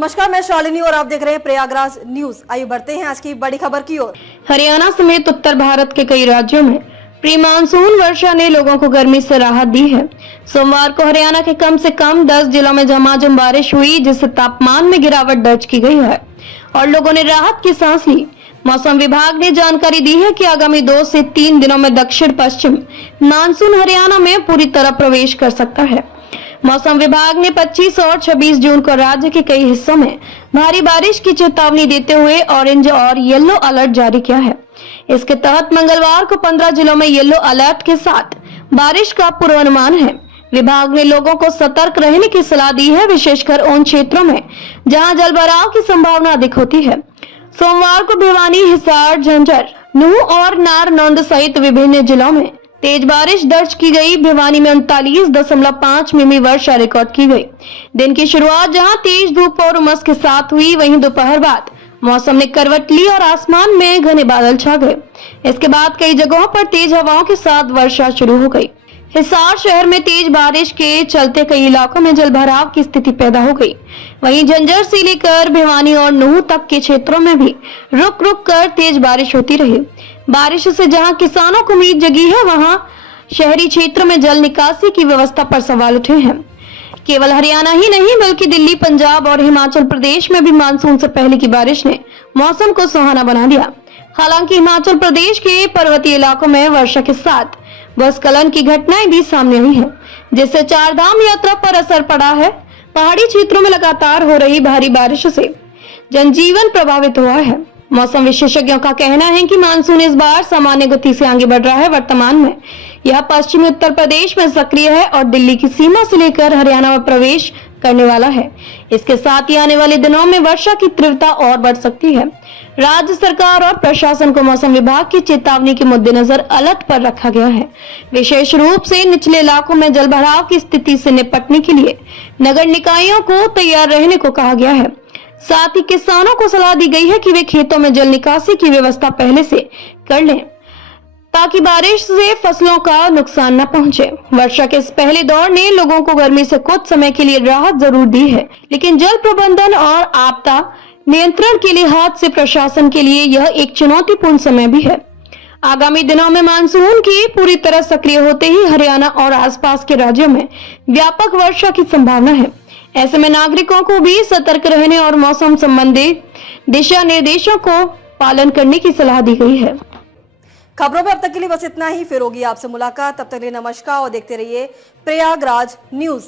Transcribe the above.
नमस्कार, मैं शालिनी और आप देख रहे हैं प्रयागराज न्यूज। आइए बढ़ते हैं आज की बड़ी खबर की ओर। हरियाणा समेत उत्तर भारत के कई राज्यों में प्री मानसून वर्षा ने लोगों को गर्मी से राहत दी है। सोमवार को हरियाणा के कम से कम 10 जिलों में झमाझम बारिश हुई, जिससे तापमान में गिरावट दर्ज की गई है और लोगों ने राहत की सांस ली। मौसम विभाग ने जानकारी दी है कि आगामी 2 से 3 दिनों में दक्षिण पश्चिम मानसून हरियाणा में पूरी तरह प्रवेश कर सकता है। मौसम विभाग ने 25 और 26 जून को राज्य के कई हिस्सों में भारी बारिश की चेतावनी देते हुए ऑरेंज और येलो अलर्ट जारी किया है। इसके तहत मंगलवार को 15 जिलों में येलो अलर्ट के साथ बारिश का पूर्वानुमान है। विभाग ने लोगों को सतर्क रहने की सलाह दी है, विशेषकर उन क्षेत्रों में जहां जलभराव की संभावना अधिक होती है। सोमवार को भिवानी, हिसार, झज्जर, नूंह और नारनौंद सहित विभिन्न जिलों में तेज बारिश दर्ज की गई। भिवानी में 39.5 मिमी वर्षा रिकॉर्ड की गई। दिन की शुरुआत जहां तेज धूप और उमस के साथ हुई, वहीं दोपहर बाद मौसम ने करवट ली और आसमान में घने बादल छा गए। इसके बाद कई जगहों पर तेज हवाओं के साथ वर्षा शुरू हो गई। हिसार शहर में तेज बारिश के चलते कई इलाकों में जलभराव की स्थिति पैदा हो गई। वहीं झज्जर से लेकर भिवानी और नूंह तक के क्षेत्रों में भी रुक रुक कर तेज बारिश होती रही। बारिश से जहां किसानों को उम्मीद जगी है, वहां शहरी क्षेत्रों में जल निकासी की व्यवस्था पर सवाल उठे हैं। केवल हरियाणा ही नहीं बल्कि दिल्ली, पंजाब और हिमाचल प्रदेश में भी मानसून से पहले की बारिश ने मौसम को सुहाना बना दिया। हालांकि हिमाचल प्रदेश के पर्वतीय इलाकों में वर्षा के साथ भूस्खलन की घटनाएं भी सामने आई हैं, जिससे चार धाम यात्रा पर असर पड़ा है। पहाड़ी क्षेत्रों में लगातार हो रही भारी बारिश से जनजीवन प्रभावित हुआ है। मौसम विशेषज्ञों का कहना है कि मानसून इस बार सामान्य गति से आगे बढ़ रहा है। वर्तमान में यह पश्चिमी उत्तर प्रदेश में सक्रिय है और दिल्ली की सीमा से लेकर हरियाणा में प्रवेश करने वाला है। इसके साथ ही आने वाले दिनों में वर्षा की तीव्रता और बढ़ सकती है। राज्य सरकार और प्रशासन को मौसम विभाग की चेतावनी के मद्देनजर अलर्ट पर रखा गया है। विशेष रूप से निचले इलाकों में जलभराव की स्थिति से निपटने के लिए नगर निकायों को तैयार रहने को कहा गया है। साथ ही किसानों को सलाह दी गई है कि वे खेतों में जल निकासी की व्यवस्था पहले से कर लें, ताकि बारिश से फसलों का नुकसान न पहुंचे। वर्षा के इस पहले दौर ने लोगों को गर्मी से कुछ समय के लिए राहत जरूर दी है, लेकिन जल प्रबंधन और आपदा नियंत्रण के लिहाज से प्रशासन के लिए यह एक चुनौतीपूर्ण समय भी है। आगामी दिनों में मानसून के पूरी तरह सक्रिय होते ही हरियाणा और आसपास के राज्यों में व्यापक वर्षा की संभावना है। ऐसे में नागरिकों को भी सतर्क रहने और मौसम संबंधी दिशा निर्देशों को पालन करने की सलाह दी गई है। खबरों में अब तक के लिए बस इतना ही। फिर होगी आपसे मुलाकात, तब तक के लिए नमस्कार और देखते रहिए प्रयागराज न्यूज।